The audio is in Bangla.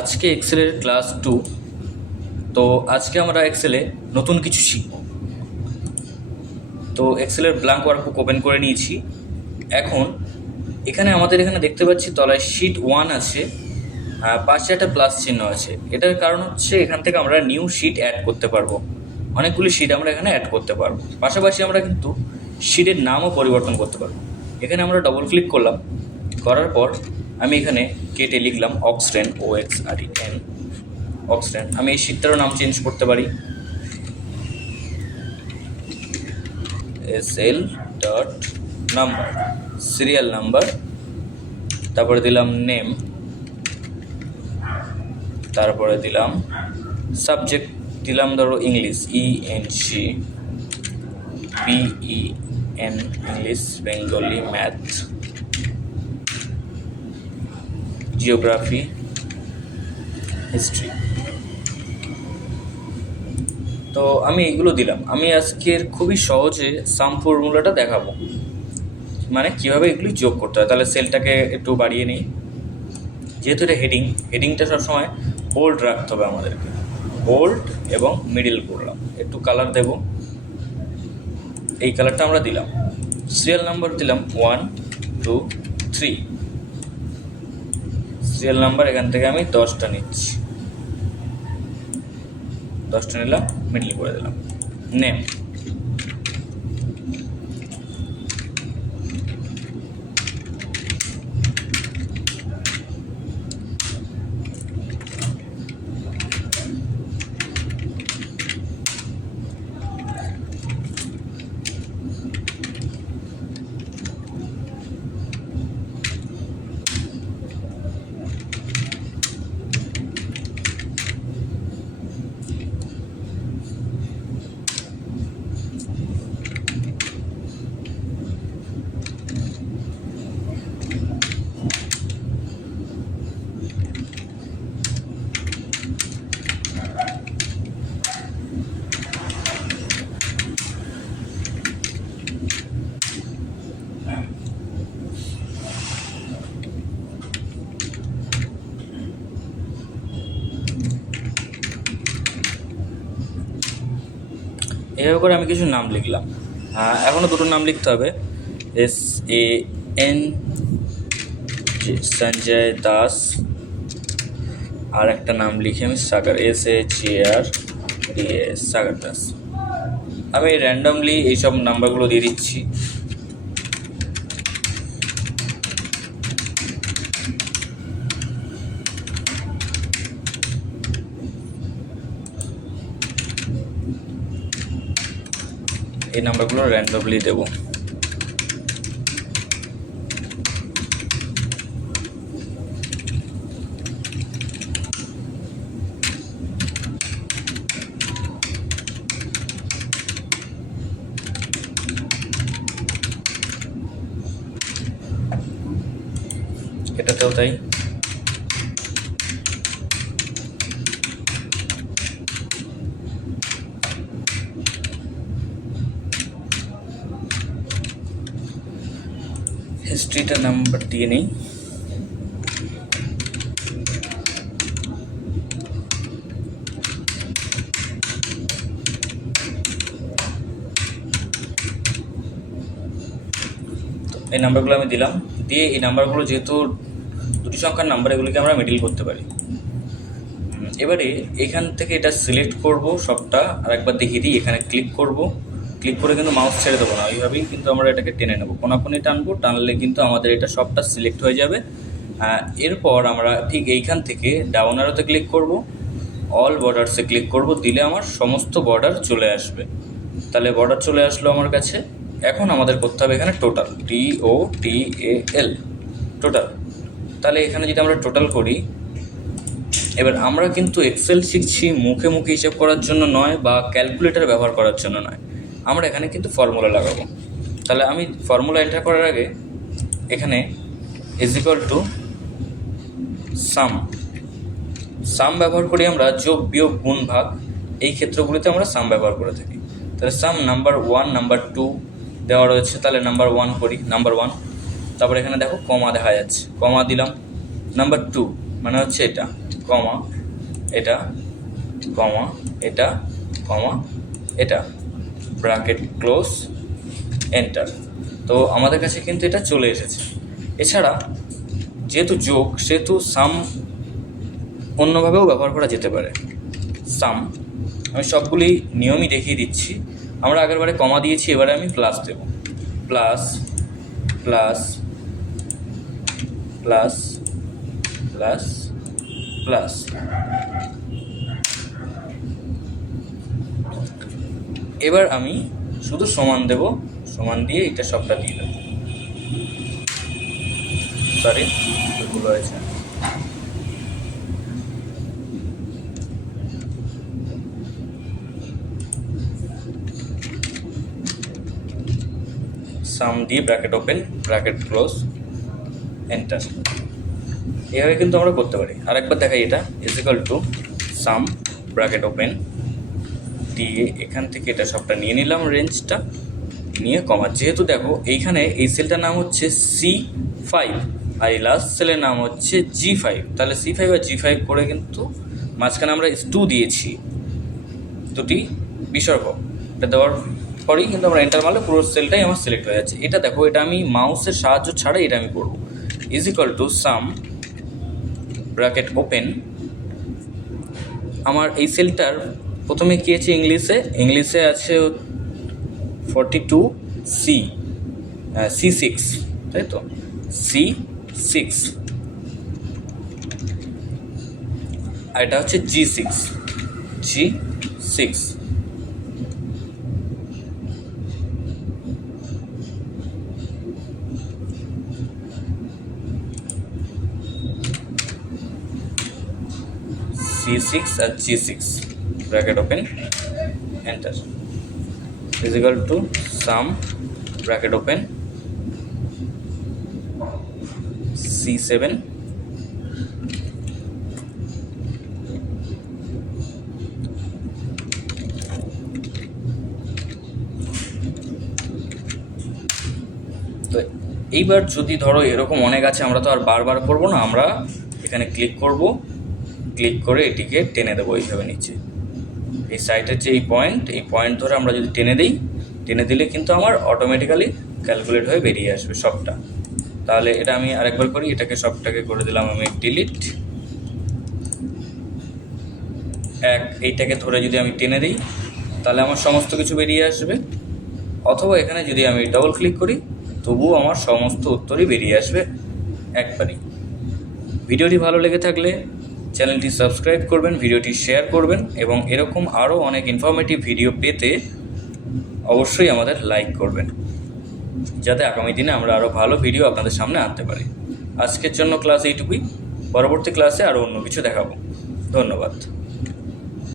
আজকে এক্সেলের ক্লাস 2। তো আজকে আমরা এক্সেলে নতুন কিছু শিখব। তো এক্সেলের ব্ল্যাঙ্ক ওয়ার্কবুক ওপেন করে নিয়েছি। এখন আমাদের এখানে দেখতে পাচ্ছি তলায় শীট 1 আছে, পাশে একটা প্লাস চিহ্ন আছে। এটার কারণ হচ্ছে এখান থেকে আমরা নিউ শীট অ্যাড করতে পারবো, অনেকগুলি শীট আমরা এখানে অ্যাড করতে পারবো। পাশাপাশি আমরা কিন্তু শীটের নামও পরিবর্তন করতে পারবো। এখানে আমরা ডবল ক্লিক করলাম, করার পর আমি এখানে কেটে লিখলাম অক্সরেন, OXREN অক্সরেন। আমি এই শীটটারও নাম চেঞ্জ করতে পারি, SL dot number, serial number, তারপরে দিলাম নেম, তারপরে দিলাম সাবজেক্ট, দিলাম ধরো English, ENG, BEN English, Bengali, math, geography, history. তো আমি এইগুলো দিলাম। আমি আজকের খুবই সহজে সাম ফর্মুলাটা দেখাবো, মানে কীভাবে এগুলি যোগ করতে হয়। তাহলে সেলটাকে একটু বাড়িয়ে নিই। যেহেতু এটা হেডিংটা সবসময় বোল্ড রাখতে হবে আমাদেরকে, বোল্ড এবং মিডিল করলাম। একটু কালার দেব, এই কালারটা আমরা দিলাম। সিরিয়াল নাম্বার দিলাম 1 2 3। সিরিয়াল নাম্বার এখান থেকে আমি 10টা নিচ্ছি, 10টা নিলাম, মিডল করে দিলাম। নেম, এভাবে করে আমি কিছু নাম লিখলাম। এখনও দুটো নাম লিখতে হবে, SAN সঞ্জয় দাস, আর একটা নাম লিখে আমি সাগর, SAGRDAS, সাগর দাস। আমি র্যান্ডমলি এইসব নাম্বারগুলো দিয়ে দিচ্ছি। এই নাম্বারগুলো র্যান্ডমলি দেবো। এটাতেও তাই। হিস্ট্রিটা নাম্বার দিয়ে নেই। এই নাম্বারগুলো আমি দিলাম, দিয়ে এই নাম্বারগুলো যেহেতু দুটি সংখ্যার নাম্বার, এগুলিকে আমরা মিডিল করতে পারি। এবারে এখান থেকে এটা সিলেক্ট করব সবটা, আর একবার দেখিয়ে দিই। এখানে ক্লিক করব, ক্লিক করে কিন্তু মাউস ছেড়ে দেবো না, ওইভাবেই কিন্তু আমরা এটাকে টেনে নেবো, কোনাকুনি টানবো, টানলে কিন্তু আমাদের এটা সবটা সিলেক্ট হয়ে যাবে। এরপর আমরা ঠিক এইখান থেকে ডাউন অ্যারোতে ক্লিক করব, অল বর্ডারসে ক্লিক করব, দিলে আমার সমস্ত বর্ডার চলে আসবে। তাহলে বর্ডার চলে আসলো আমার কাছে। এখন আমাদের করতে হবে এখানে টোটাল, TOTAL, টোটাল। তাহলে এখানে যদি আমরা টোটাল করি, এবার আমরা কিন্তু এক্সেল শিখছি মুখে মুখে হিসাব করার জন্য নয়, বা ক্যালকুলেটর ব্যবহার করার জন্য নয়। আমরা এখানে কিন্তু ফর্মুলা লাগাবো। তাহলে আমি ফর্মুলা এন্টার করার আগে এখানে = সাম ব্যবহার করি আমরা, যোগ বিয়োগ গুণ ভাগ, এই ক্ষেত্রগুলিতে আমরা সাম ব্যবহার করে থাকি। তাহলে সাম নাম্বার 1 নাম্বার 2 দেওয়া রয়েছে, তাহলে নাম্বার 1 করি, নাম্বার 1। তারপর এখানে দেখো কমা দেখা যাচ্ছে, কমা দিলাম। নাম্বার 2 মানে হচ্ছে এটা, কমা এটা, কমা এটা, কমা এটা, ব্র্যাকেট ক্লোজ, এন্টার। তো আমাদের কাছে কিন্তু এটা চলে এসেছে। এছাড়া যেহেতু যোগ সেহেতু সাম অন্যভাবেও ব্যবহার করা যেতে পারে। সাম আমি সবগুলি নিয়মই দেখিয়ে দিচ্ছি। আমরা আগেরবারে কমা দিয়েছি, এবারে আমি প্লাস দেব। Plus plus plus plus plus. এবার আমি শুধু সমান দেব, সমান দিয়ে এটা সবটা দিয়ে দেবো। সরি, ভুল হয়েছে। সাম দিয়ে bracket open, bracket close, enter. এভাবে কিন্তু আমরা করতে পারি। আরেকবার দেখাই, এটা is equal to some bracket open দিয়ে এখান থেকে এটা সবটা নিয়ে নিলাম, রেঞ্জটা নিয়ে কমা। যেহেতু দেখো এইখানে এই সেলটার নাম হচ্ছে C5 আর এই লাস্ট সেলের নাম হচ্ছে G5, তাহলে C5 আর G5 করে কিন্তু মাঝখানে আমরা 2 দিয়েছি, দুটি বিসর্গ। এটা দেওয়ার পরেই কিন্তু আমরা এন্টার মারলে পুরো সেলটাই আমার সিলেক্ট হয়ে যাচ্ছে। এটা দেখো, এটা আমি মাউসের সাহায্য ছাড়াই এটা আমি করবো। Is equal to some bracket open. আমার এই সেলটার প্রথমে কী আছে ইংলিশে আছে 42C, C6, তাই তো, C6, আর এটা হচ্ছে G6, G6। C6 আর G6 bracket open, enter. is equal to sum bracket open C7 তো এইবার যদি ধরো এরকম অনেক আছে, আমরা তো আর বারবার করবো না, আমরা এখানে ক্লিক করব, ক্লিক করে এটিকে টেনে দেবো এইভাবে নিচে। এই সাইটের যে এই পয়েন্ট ধরে আমরা যদি টেনে দিলে কিন্তু আমার অটোমেটিক্যালি ক্যালকুলেট হয়ে বেরিয়ে আসবে সবটা। তাহলে এটা আমি আরেকবার করি, এটাকে সবটাকে করে দিলাম আমি ডিলিট। এইটাকে ধরে যদি আমি টেনে দিই তাহলে আমার সমস্ত কিছু বেরিয়ে আসবে, অথবা এখানে যদি আমি ডবল ক্লিক করি তবুও আমার সমস্ত উত্তরই বেরিয়ে আসবে একবারই। ভিডিওটি ভালো লেগে থাকলে চ্যানেলটি সাবস্ক্রাইব করবেন, ভিডিওটি শেয়ার করবেন, এবং এরকম আরও অনেক ইনফরমেটিভ ভিডিও পেতে অবশ্যই আমাদের লাইক করবেন, যাতে আগামী দিনে আমরা আরও ভালো ভিডিও আপনাদের সামনে আনতে পারি। আজকের জন্য ক্লাস এইটুকুই, পরবর্তী ক্লাসে আরও অন্য কিছু দেখাবো। ধন্যবাদ।